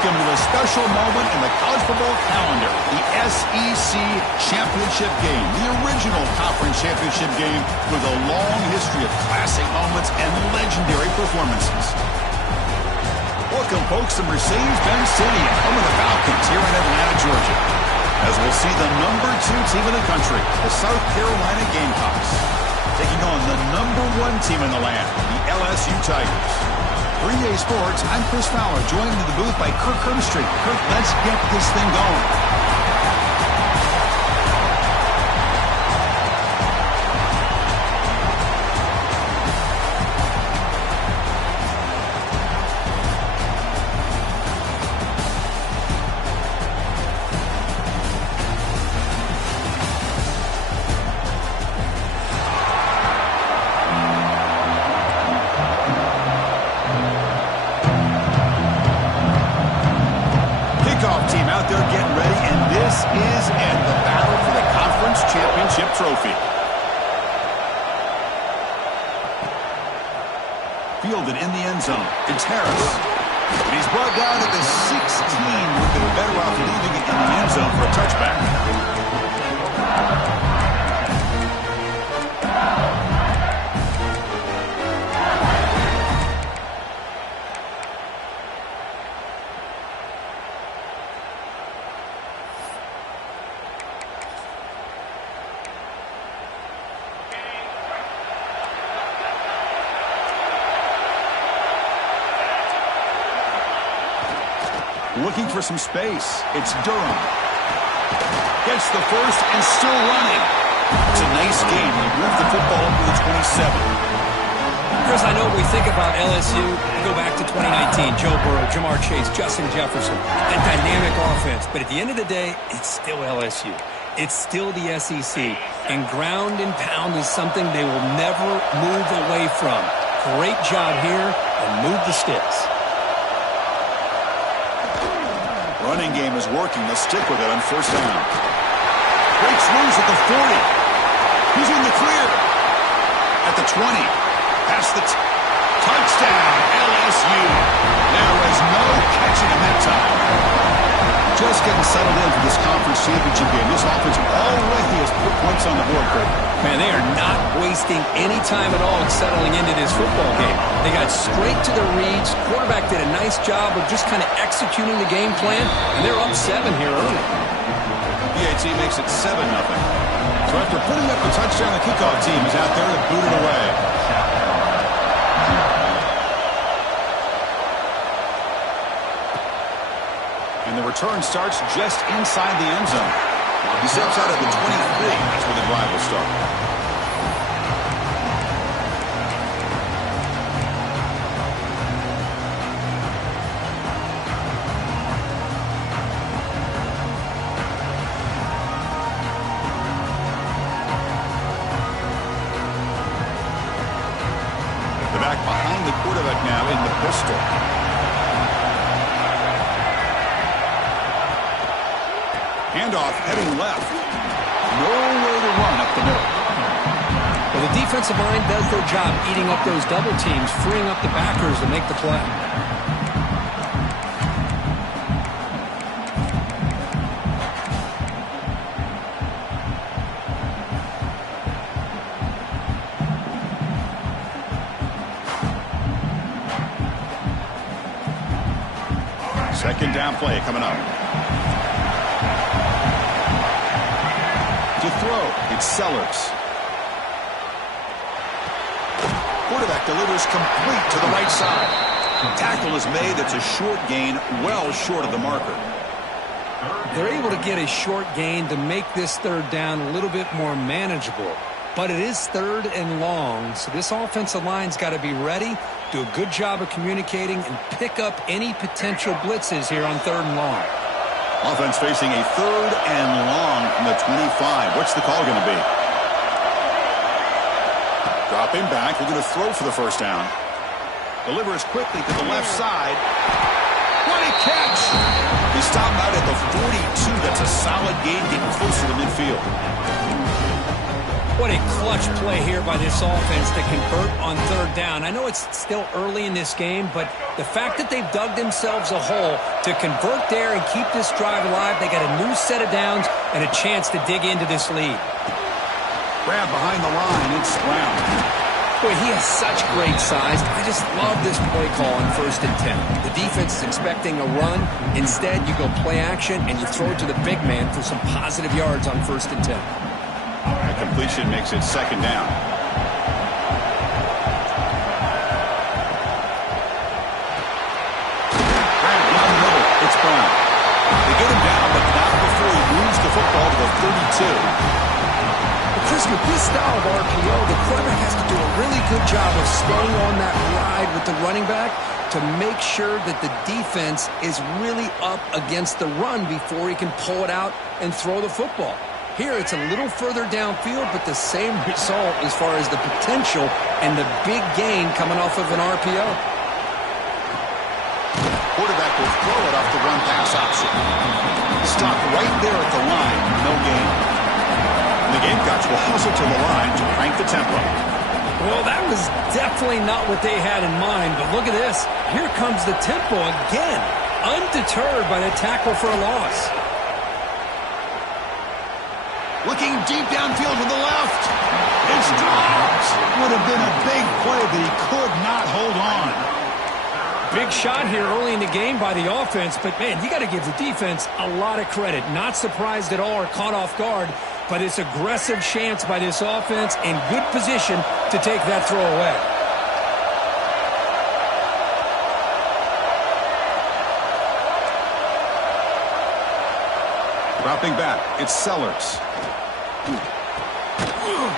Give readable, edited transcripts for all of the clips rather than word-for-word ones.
Welcome to a special moment in the college football calendar, the SEC Championship Game, the original conference championship game with a long history of classic moments and legendary performances. Welcome, folks, to Mercedes-Benz Stadium, home of the Falcons here in Atlanta, Georgia, as we'll see the number 2 team in the country, the South Carolina Gamecocks, taking on the number 1 team in the land, the LSU Tigers. For EA Sports, I'm Chris Fowler, joined in the booth by Kirk Herbstreit. Kirk, let's get this thing going. Team out there getting ready, and this is it, the battle for the conference championship trophy. Fielded in the end zone. It's Harris. And he's brought down at the 16. We've been better off leaving it in the end zone for a touchback. Looking for some space. It's Durham. Gets the first and still running. It's a nice game. They move the football up to the 27. Chris, I know when we think about LSU, we go back to 2019. Joe Burrow, Jamar Chase, Justin Jefferson, that dynamic offense. But at the end of the day, it's still LSU. It's still the SEC. And ground and pound is something they will never move away from. Great job here, and move the sticks. Running game is working. They'll stick with it on first down. Breaks loose at the 40. He's in the clear. At the 20. Past the touchdown, LSU. There was no catching him that time. Just getting settled in for this conference championship game. This offense already has put points on the board, Kirk. Man, they are not wasting any time at all settling into this football game. They got straight to their reads. Quarterback did a nice job of just kind of executing the game plan, and they're up 7 here early. PAT makes it 7-0. So after putting up the touchdown, the kickoff team is out there to boot it away. And the return starts just inside the end zone. He steps out at the 23. That's where the drive will start. The back behind the quarterback now in the pistol. Handoff heading left. Nowhere to run up the middle. Well, the defensive line does their job eating up those double teams, freeing up the backers to make the play. Second down play coming up. To throw, it's Sellers. Quarterback delivers complete to the right side. Tackle is made. That's a short gain, well short of the marker. They're able to get a short gain to make this third down a little bit more manageable. But it is 3rd and long, so this offensive line's got to be ready, do a good job of communicating, and pick up any potential blitzes here on 3rd and long. Offense facing a 3rd and long from the 25. What's the call going to be? Dropping back, looking to throw for the first down. Delivers quickly to the left side. What a catch! He stopped out at the 42. That's a solid gain, getting closer to midfield. What a clutch play here by this offense to convert on third down. I know it's still early in this game, but the fact that they've dug themselves a hole to convert there and keep this drive alive, they got a new set of downs and a chance to dig into this lead. Grab behind the line, it's Brown. Boy, he has such great size. I just love this play call on 1st and 10. The defense is expecting a run. Instead, you go play action and you throw it to the big man for some positive yards on 1st and 10. That completion makes it 2nd down. Grab down the middle, it's Brown. They get him down, but not before he moves the football to the 32. Chris, with this style of RPO, the quarterback has to do a really good job of staying on that ride with the running back to make sure that the defense is really up against the run before he can pull it out and throw the football. Here, it's a little further downfield, but the same result as far as the potential and the big gain coming off of an RPO. Quarterback will throw it off the run-pass option. Stop right there at the line, no gain. The Gamecocks will hustle to the line to crank the tempo. Well, that was definitely not what they had in mind, but look at this. Here comes the tempo again, undeterred by the tackle for a loss. Looking deep downfield to the left. It's dropped. Would have been a big play, but he could not hold on. Big shot here early in the game by the offense, but, man, you got to give the defense a lot of credit. Not surprised at all or caught off guard, but it's aggressive chance by this offense in good position to take that throw away. Dropping back, it's Sellers.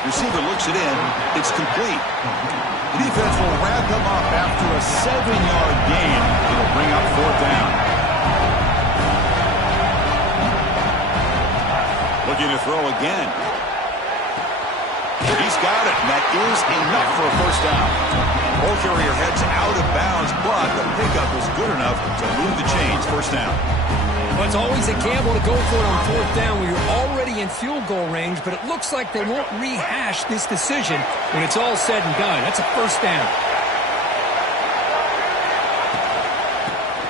Receiver looks it in. It's complete. The defense will wrap him up after a 7-yard gain. It'll bring up 4th down. Looking to throw again. He's got it, and that is enough for a 1st down. Ball carrier heads out of bounds, but the pickup was good enough to move the chains. 1st down. Well, it's always a gamble to go for it on 4th down when you're already in field goal range, but it looks like they won't rehash this decision when it's all said and done. That's a 1st down.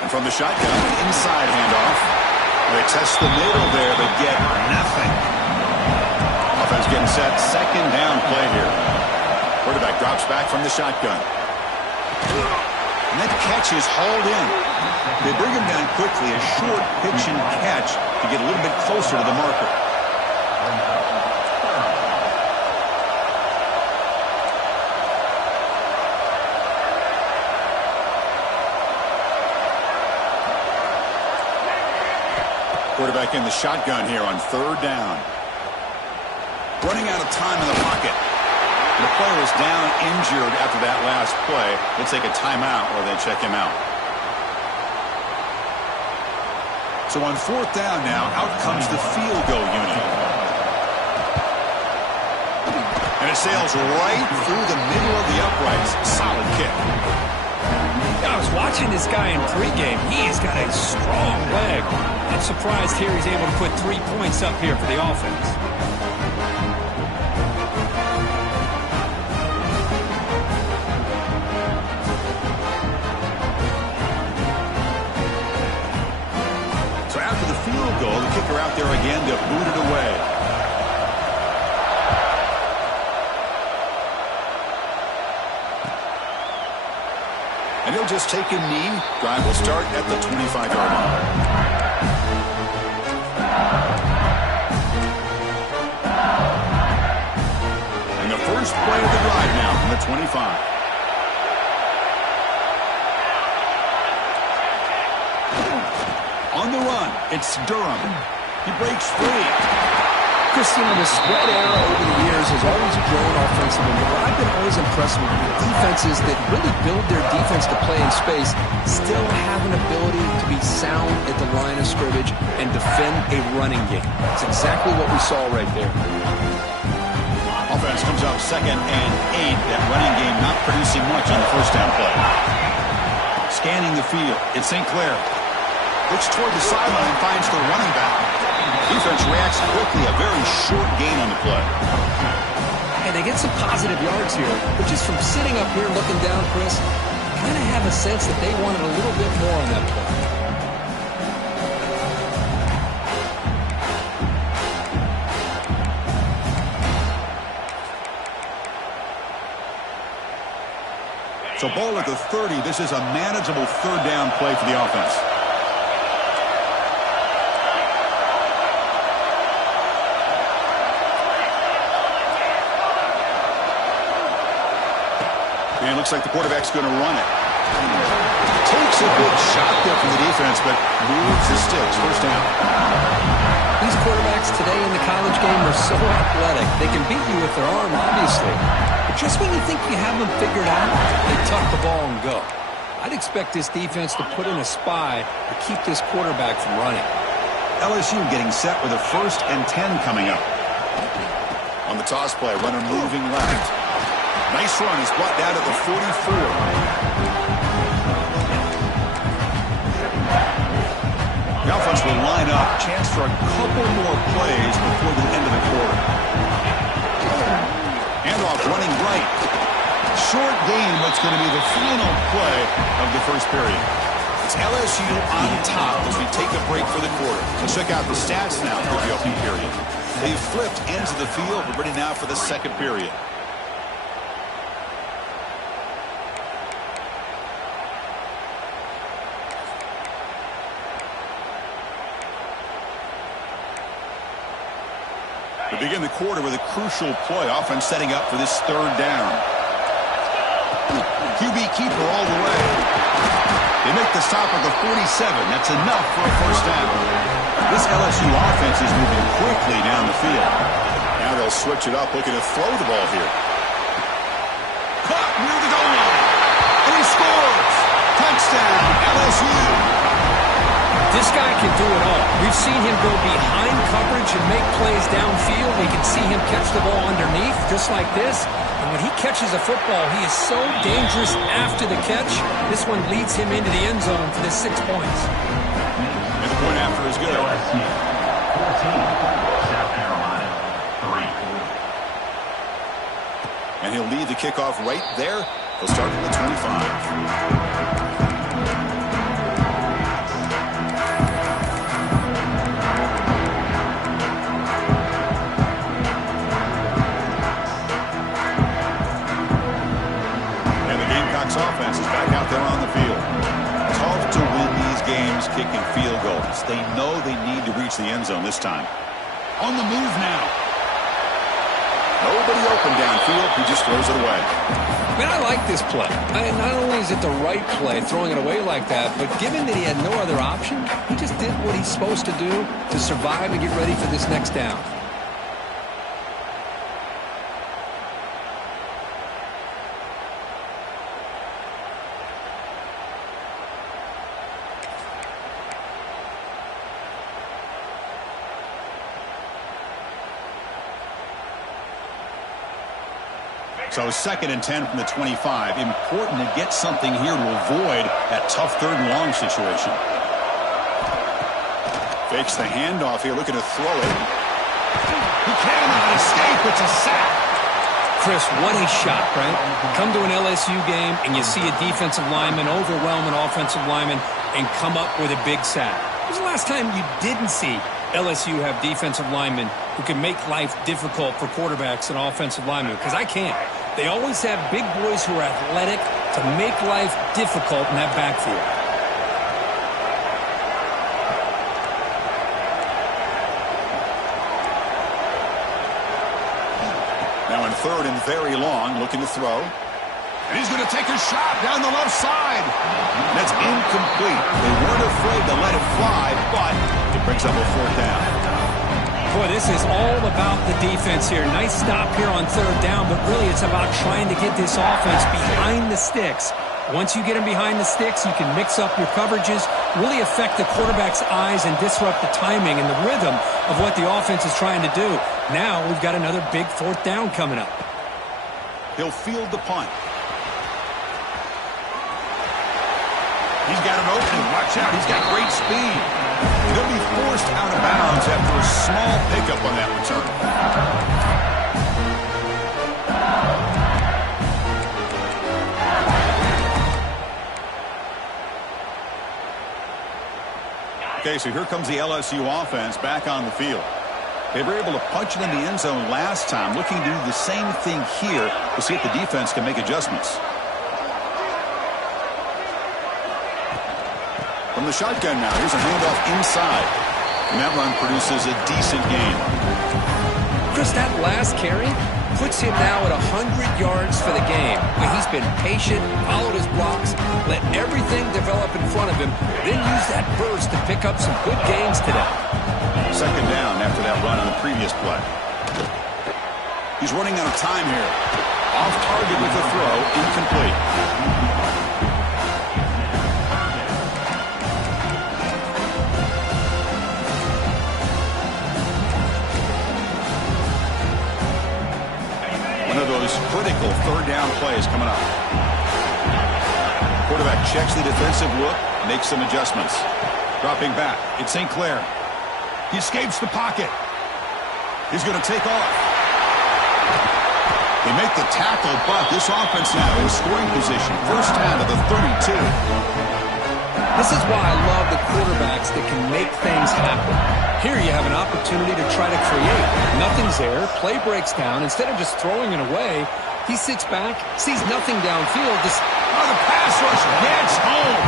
And from the shotgun, inside handoff. They test the middle there, but get nothing. Offense getting set. 2nd down play here. Quarterback drops back from the shotgun. And that catch is hauled in. They bring him down quickly. A short pitch and catch to get a little bit closer to the marker. Quarterback in the shotgun here on 3rd down. Running out of time in the pocket. The player is down injured after that last play. They'll take a timeout or they check him out. So on 4th down now, out comes the field goal unit. And it sails right through the middle of the uprights. Solid kick. I was watching this guy in pregame. He has got a strong leg. I'm surprised here he's able to put 3 points up here for the offense. So after the field goal, the kicker out there again to boot it away. And he'll just take a knee. Drive will start at the 25-yard line. And the first play of the drive now from the 25. On the run, it's Durham. He breaks free. Christian, the spread era over the years has always grown offensively, but I've been always impressed with defenses that really build their defense to play in space, still have an ability to be sound at the line of scrimmage and defend a running game. That's exactly what we saw right there. Offense comes up 2nd and 8. That running game not producing much on the 1st down play. Scanning the field, it's St. Clair. Looks toward the sideline and finds the running back. Defense reacts quickly. A very short gain on the play. Yeah, they get some positive yards here, but just from sitting up here looking down, Chris, I kind of have a sense that they wanted a little bit more on that play. So ball at the 30. This is a manageable third down play for the offense. And it looks like the quarterback's going to run it. Takes a big shot there from the defense, but moves the sticks. First down. These quarterbacks today in the college game are so athletic. They can beat you with their arm, obviously. But just when you think you have them figured out, they tuck the ball and go. I'd expect this defense to put in a spy to keep this quarterback from running. LSU getting set with a 1st and 10 coming up. On the toss play, runner moving left. Nice run. He's brought down to the 44. The offense will line up. Chance for a couple more plays before the end of the quarter. Handoff running right. Short gain, what's going to be the final play of the first period. It's LSU on top as we take a break for the quarter. Let's check out the stats now for the opening period. They've flipped ends of the field. We're ready now for the second period. We begin the quarter with a crucial play. Offense setting up for this third down. QB keeper all the way. They make the stop at the 47. That's enough for a first down. This LSU offense is moving quickly down the field. Now they'll switch it up, looking to throw the ball here. Caught near the goal line. And he scores. Touchdown, LSU. This guy can do it all. We've seen him go behind coverage and make plays downfield. We can see him catch the ball underneath, just like this. And when he catches a football, he is so dangerous after the catch. This one leads him into the end zone for the 6 points. And the point after is good. 14, South Carolina, 3. And he'll lead the kickoff right there. He'll start from the 25. Offense is back out there on the field. Tough to win these games kicking field goals. They know they need to reach the end zone this time. On the move now. Nobody open downfield. He just throws it away. Man, I like this play. Not only is it the right play, throwing it away like that, but given that he had no other option, he just did what he's supposed to do to survive and get ready for this next down. So 2nd and 10 from the 25. Important to get something here to avoid that tough third and long situation. Fakes the handoff here, looking to throw it. He cannot escape. It's a sack. Chris, what a shot, right? Come to an LSU game and you see a defensive lineman overwhelm an offensive lineman and come up with a big sack. When was the last time you didn't see LSU have defensive linemen who can make life difficult for quarterbacks and offensive linemen? Because I can't. They always have big boys who are athletic to make life difficult in that backfield. Now in 3rd and very long, looking to throw. And he's going to take a shot down the left side. That's incomplete. They weren't afraid to let it fly, but it brings up a 4th down. Boy, this is all about the defense here. Nice stop here on 3rd down, but really it's about trying to get this offense behind the sticks. Once you get them behind the sticks, you can mix up your coverages, really affect the quarterback's eyes and disrupt the timing and the rhythm of what the offense is trying to do. Now we've got another big 4th down coming up. He'll field the punt. He's got an opening. Watch out. He's got great speed. He'll be forced out of bounds after a small pickup on that return. Okay, so here comes the LSU offense back on the field. They were able to punch it in the end zone last time, looking to do the same thing here to see if the defense can make adjustments. From the shotgun now, here's a handoff inside. And that run produces a decent gain. Chris, that last carry puts him now at 100 yards for the game. But he's been patient, followed his blocks, let everything develop in front of him, then use that burst to pick up some good gains today. Second down after that run on the previous play. He's running out of time here. Off target with the throw, incomplete. One of those critical third down plays coming up. Quarterback checks the defensive look, makes some adjustments. Dropping back, it's St. Clair. He escapes the pocket. He's going to take off. They make the tackle, but this offense now in scoring position. First down to the 32. This is why I love the quarterbacks that can make things happen. Here you have an opportunity to try to create. Nothing's there. Play breaks down. Instead of just throwing it away, he sits back, sees nothing downfield. The pass rush gets home.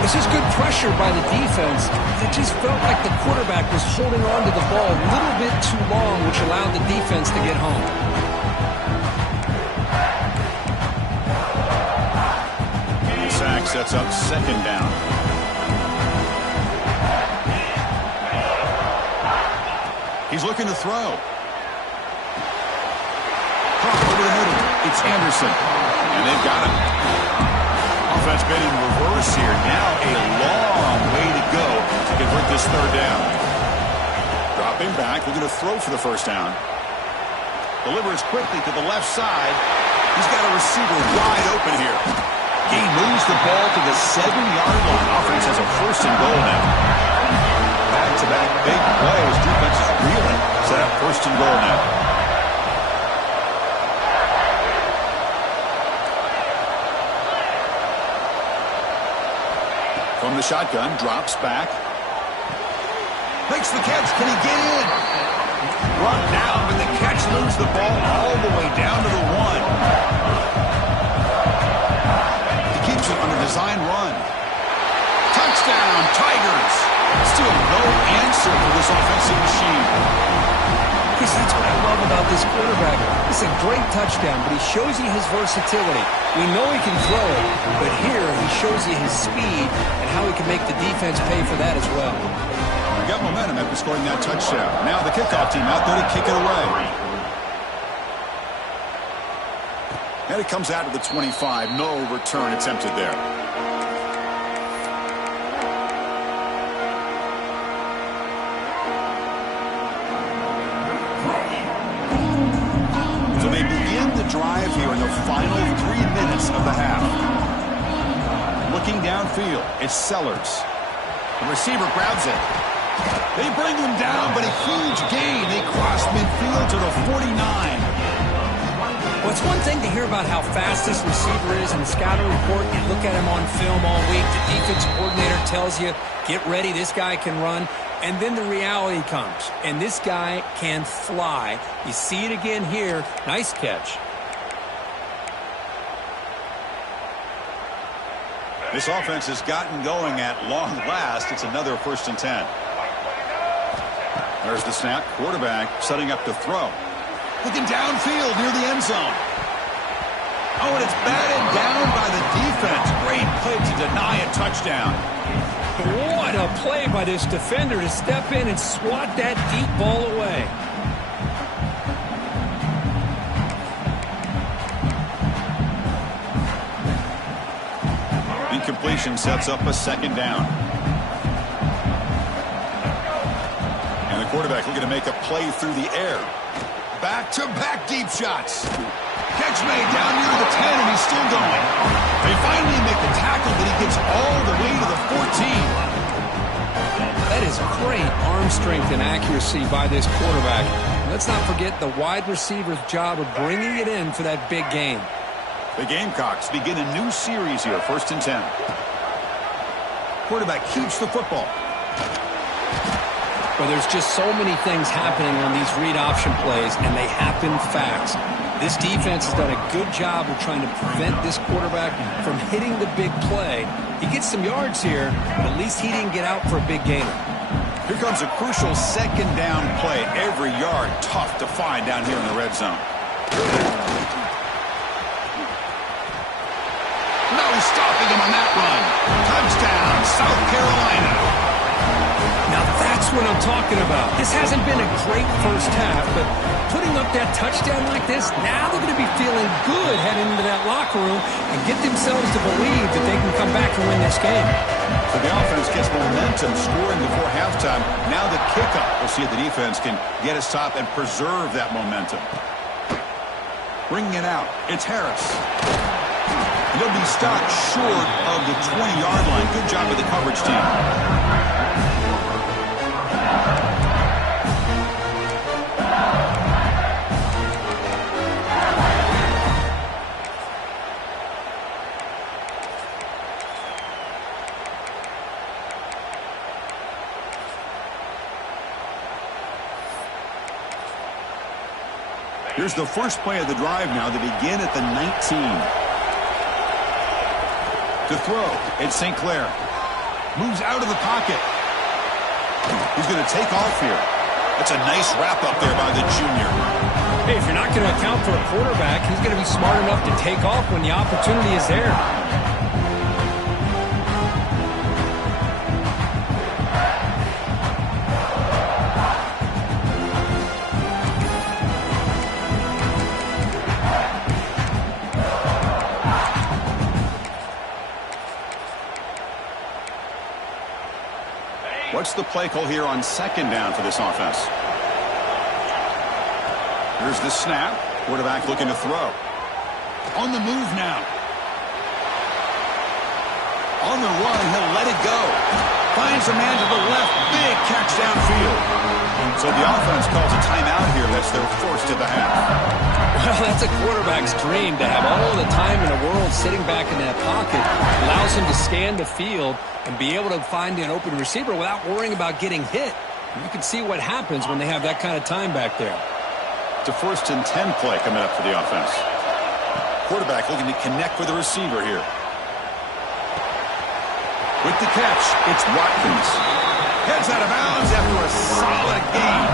This is good pressure by the defense. It just felt like the quarterback was holding on to the ball a little bit too long, which allowed the defense to get home. Sack sets up second down. He's looking to throw. Pump over the middle. It's Anderson. And they've got him. Offense been in reverse here. Now a long way to go to convert this third down. Dropping back. Looking to throw for the first down. Delivers quickly to the left side. He's got a receiver wide open here. He moves the ball to the 7-yard line. Offense has a first and goal now. Back-to-back big plays. Defense is reeling. Set up first and goal now. From the shotgun, drops back. Makes the catch. Can he get in? Run down, but the catch moves the ball all the way down to the 1. On a design run. Touchdown, Tigers. Still no answer for this offensive machine. Chris, that's what I love about this quarterback. It's a great touchdown, but he shows you his versatility. We know he can throw it, but here he shows you his speed and how he can make the defense pay for that as well. Got momentum after scoring that touchdown. Now the kickoff team out there to kick it away. And it comes out to the 25. No return attempted there. So they begin the drive here in the final 3 minutes of the half. Looking downfield, it's Sellers. The receiver grabs it. They bring him down, but a huge gain. They cross midfield to the 49. Well, it's one thing to hear about how fast this receiver is in the scouting report. You look at him on film all week. The defense coordinator tells you, get ready, this guy can run. And then the reality comes, and this guy can fly. You see it again here. Nice catch. This offense has gotten going at long last. It's another first and 10. There's the snap. Quarterback setting up to throw. Looking downfield near the end zone. Oh, and it's batted down by the defense. Great play to deny a touchdown. What a play by this defender to step in and swat that deep ball away. Incompletion sets up a second down. And the quarterback looking to make a play through the air. Back-to-back deep shots. Catch made down near the 10, and he's still going. They finally make the tackle, but he gets all the way to the 14. That is great arm strength and accuracy by this quarterback. Let's not forget the wide receiver's job of bringing it in for that big game. The Gamecocks begin a new series here, first and 10. Quarterback keeps the football. Well, there's just so many things happening on these read option plays, and they happen fast. This defense has done a good job of trying to prevent this quarterback from hitting the big play. He gets some yards here, but at least he didn't get out for a big gainer. Here comes a crucial second down play. Every yard tough to find down here in the red zone. No stopping him on that run. Touchdown, South Carolina. Now that's what I'm talking about. This hasn't been a great first half, but putting up that touchdown like this, now they're going to be feeling good heading into that locker room and get themselves to believe that they can come back and win this game. So the offense gets momentum, scoring before halftime. Now the kickoff. We'll see if the defense can get a stop and preserve that momentum. Bringing it out, it's Harris. He'll be stopped short of the 20-yard line. Good job with the coverage team. Here's the first play of the drive now. They begin at the 19. To throw, it's St. Clair. Moves out of the pocket. He's going to take off here. That's a nice wrap up there by the junior. Hey, if you're not going to account for a quarterback, he's going to be smart enough to take off when the opportunity is there. What's the play call here on second down for this offense? Here's the snap. Quarterback looking to throw. On the move now. On the run, he'll let it go. Finds a man to the left. Big catch downfield. So the offense calls a timeout here. That's their first of the half. Well, that's a quarterback's dream to have all the time in the world sitting back in that pocket. Allows him to scan the field and be able to find an open receiver without worrying about getting hit. You can see what happens when they have that kind of time back there. It's a 1st and 10 play coming up for the offense. Quarterback looking to connect with the receiver here. With the catch, it's Watkins. Heads out of bounds after a solid gain.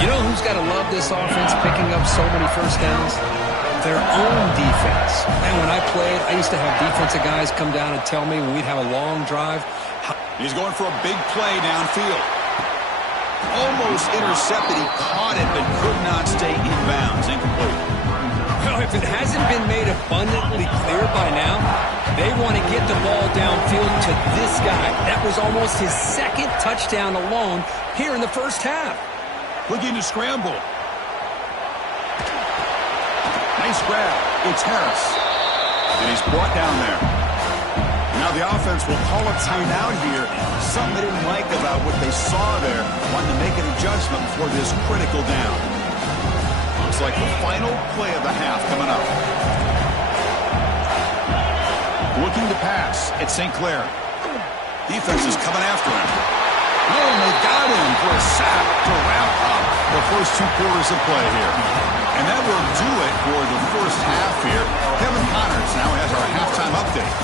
You know who's got to love this offense picking up so many first downs? Their own defense. Man, when I played, I used to have defensive guys come down and tell me when we'd have a long drive. He's going for a big play downfield. Almost intercepted. He caught it, but could not stay in bounds. Incomplete. Well, if it hasn't been made abundantly clear by now, they want to get the ball downfield to this guy. That was almost his second touchdown alone here in the first half. Looking to scramble. Nice grab. It's Harris. And he's brought down there. Now the offense will call a timeout here. Something they didn't like about what they saw there. Wanting to make an adjustment before this critical down. Looks like the final play of the half coming up. Looking to pass. It's St. Clair. Defense is coming after him. Oh, and they got him for a sack to wrap up the first 2 quarters of play here. And that will do it for the first half here. Kevin Connors now has our halftime update.